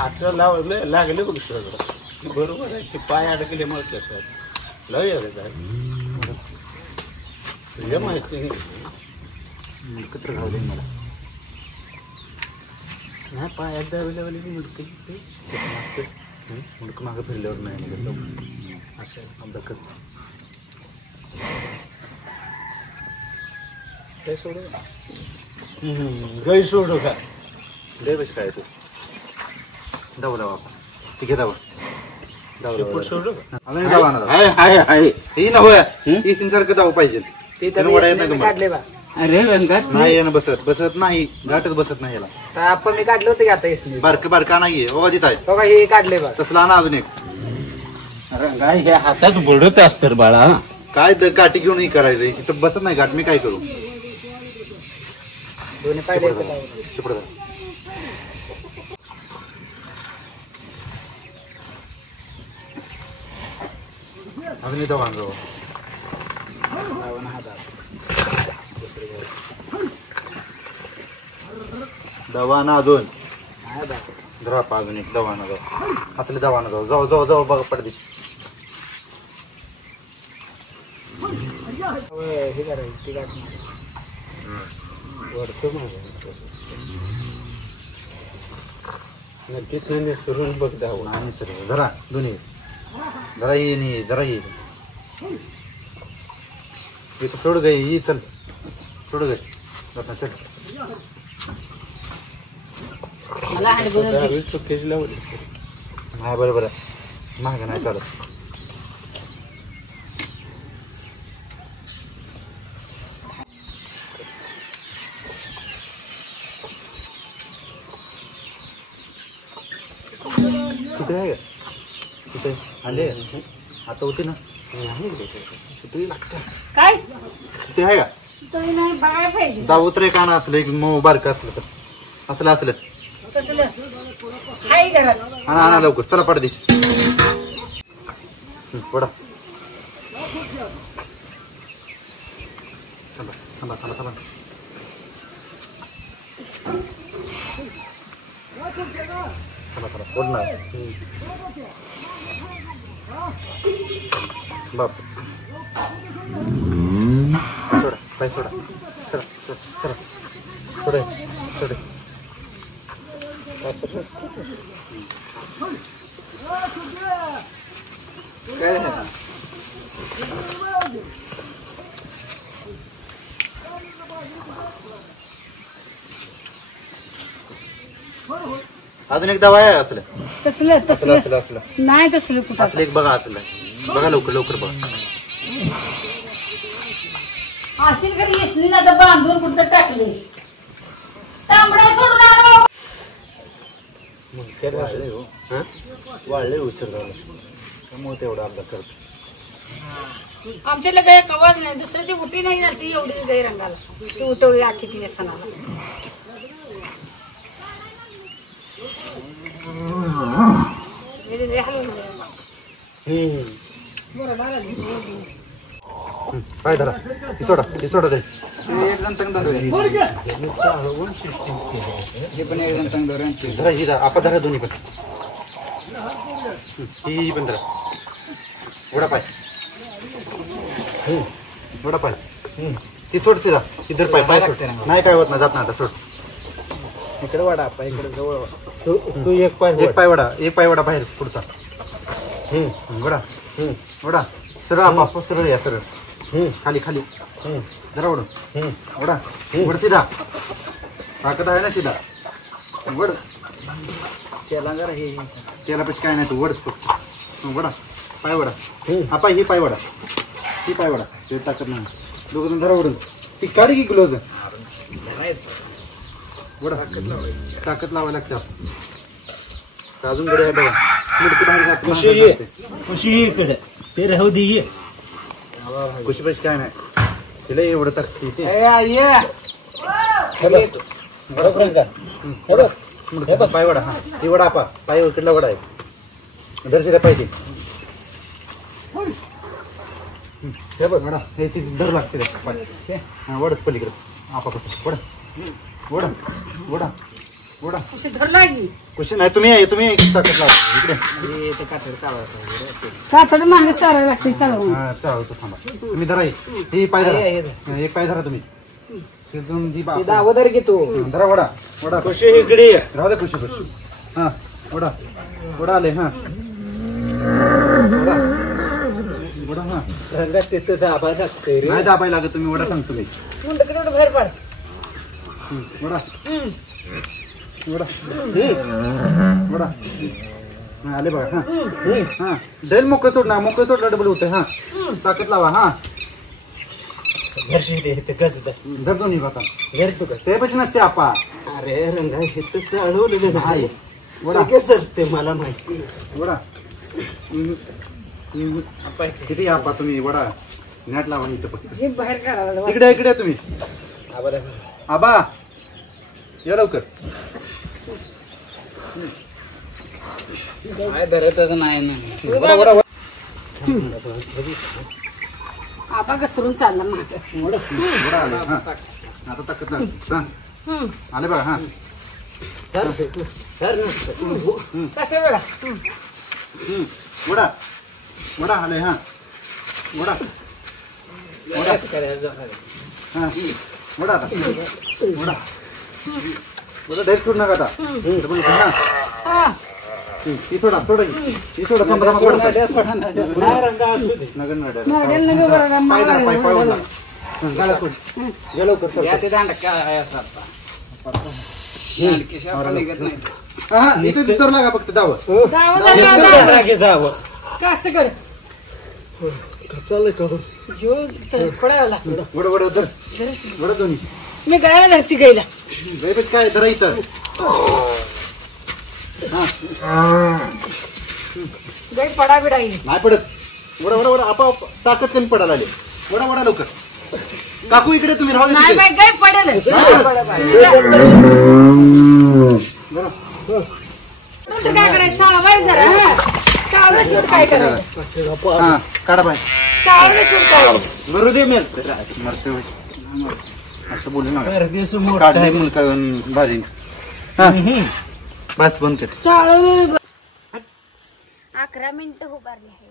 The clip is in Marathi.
आता लागले बघ सगळं बरोबर आहे. ते पाय अडकले मग कसं लय तुझ्या माहिती एकत्र घालू दे मला. नाही पाय एकदा वेळेला मुडक मुडक मागं फिरल्यावर नाही असं अभ्यास कर. काय सोडू गै सोडू का गै कशी काय तू दाव दावा ठीक आहे दावा सारखं जाऊ पाहिजे. अरे नाही बसत बसत नाही घाटच बसत नाही याला. आपण मी काढलं होतं की आता बारक बारका नाहीये बघा तिथं आहे बघा हे काढले बघा तसला ना अजून एक. काय हे हातात बुडत असतं बाळा. काय गाठी घेऊन हे करायचं तिथं बसत नाही गाठ. मी काय करू दोन्ही पाहिजे अजून इथं वांग दवाना अजून धरापा अजून एक दवाना जाऊ असले दवाना जाऊ जाऊ जाऊ जाऊ बघा पडदिशी. हे करायचं नक्कीच नाही सुरून बघ धावून आणि सर्व जरा दोन्ही जरा ये नाही जरा ये सोड गई चल सोड गई चल चुकीची लावली नाही बरोबर आहे महाग नाही चालत. कुठे आहे का कुठे आले आता होते ना काय किती आहे का दावत रे काना असलं एक मऊ बारकं असलं तर असलं असलं आणा आणा लवकर चला पडदिश पडा थांबा थांबा थांबा थांबा थांबा थांबा पडणार बाप सोडा पाय सोडा चला चला सोडे सोडे काय अजून एक दवा आहे असलं तसलं असलं तसलं असलं असलं नाही तसलं कुठं असलं एक बघा असलं बघा लवकर लवकर बघा. असेल घरी येसली ना तर बांधून कुठं टाकले तांबडा सोडून आलो. वाढले हो वाढले उचल त्यामुळे तेवढा अभ्यास करतो. आमच्याला काही कवाच नाही दुसऱ्या ती उठी नाही झाली एवढी गाई रंगाला ती उठवली आखी ती व्यसनाला. काय धरा ती सोडा दे एक जण तंग धरू हे पण एक जण तंग धरू धरा ही आपण धरा दोन्ही पण ही पण धरा उडा पाय उडा पाय ती सोड सीधा इधर पाय पाय सोड नाही काय होत ना जात ना आता सोड इकडे वाडा पाय इकडे जवळ तू एक पाय वडा बाहेर पुढचा वडा वडा सरळ आप सरळ या सरळ खाली खाली जरा वड वडा वड सीधा ताकद आहे ना सीधा वड त्याला जरा हे त्याला पैसे काय नाही तू वड वडा पाय वडा हा पाय ही पाय वडा ते ताकद नाही दोघं जरा वडून ती काढी की क्लोज वडा ताकद लावायला लागते अजून गडी आहे बघा मुडकी बाहेर जात कशी इकडे ते राहू दे ये. खुशी पैसे काय नाही तिला एवढं टाकते बरोबर का हे बघ पाय वडा हा ही वडा आपा पाय इकडला वडा आहे दर्शी त्या पाहिजे हे बघ वडा हे ती दर लागते हा वडच पलीकडे आपा कसं वडा वडा वडा वडा कशी धर लागली खुशी नाही तुम्ही ताकद लावा इकडे कातड मागे सारायला लागते चालवून हा चालतो थांबा तुम्ही धरा ही पाय धरा एक पाय धरा तुम्ही तिथून ती बाप दावदर की तू धरा वडा वडा कशी इकडे ये. राहू दे खुशी हा वडा वडा आले हा वडा वडा हा रंगात तिथं दाबा लागतंय रे. नाही दाबायला लागत तुम्ही वडा सांग तुम्ही मुंडक तेवढं बाहेर पड वडा वडा वडा हा आले बघा हा हा दैल मोकळं सोड ना मोकळं सोडला डबल होतं हा ताकद लावा हा घरशी दे ते कसं दे. धर दोन्ही आता घर तू ते पैसे नसते आपा अरे रंगा हे तर चालवलेलं नाही वडा कसं ते मला माहिती. वडा किती आपा तुम्ही वडा नॅट लावा इथं फक्त जीभ बाहेर काढायला इकडे तुम्ही आबा या लवकर काय धरतच नाही ना वडा वडा वडा आपण घसरून चालला माग वडा आले हा आता ताकद लावा हा आले बघा हा सर कसे बघा वडा वडा आले हा वडा वडा हा वडा आता वडा वडा ढेर सोड नका आता डबल उचल ना ती सोडा थांबा वडा नाही रंगा असू दे. नगर नड्या नडेल नगे बरं पाय धरा पाय पाय ओढला गाला सोड या लवकर सर या ते दांड काय आहे असा आता. दांडकेशी आपण निघत नाही हा इथे तर लागा फक्त दाव रागे जावं. कसं कर चालय का जीव पडायला वडा वडा धर वडा दोन्ही मी गायला धरती गायला गैबच काय धरा इथं हा गाय पडा बिडाई नाही पडत वडा वडा वडा आपा ताकद कमी पडायला आली वडा वडा लवकर काकू इकडे तुम्ही राहू नाही दे बाई गाय पडेल बरं तर काय करायचं चालवाय जरा चावलं शिवट काय करायचं हा काढा बाय चावलं शिवट काय बरोबर दे मेल मरते असं बोलू नका परदेश मोठा काढले मुलगा भाजी हा बस बंद कर चावलं 11 मिनिटं उभारली आहे.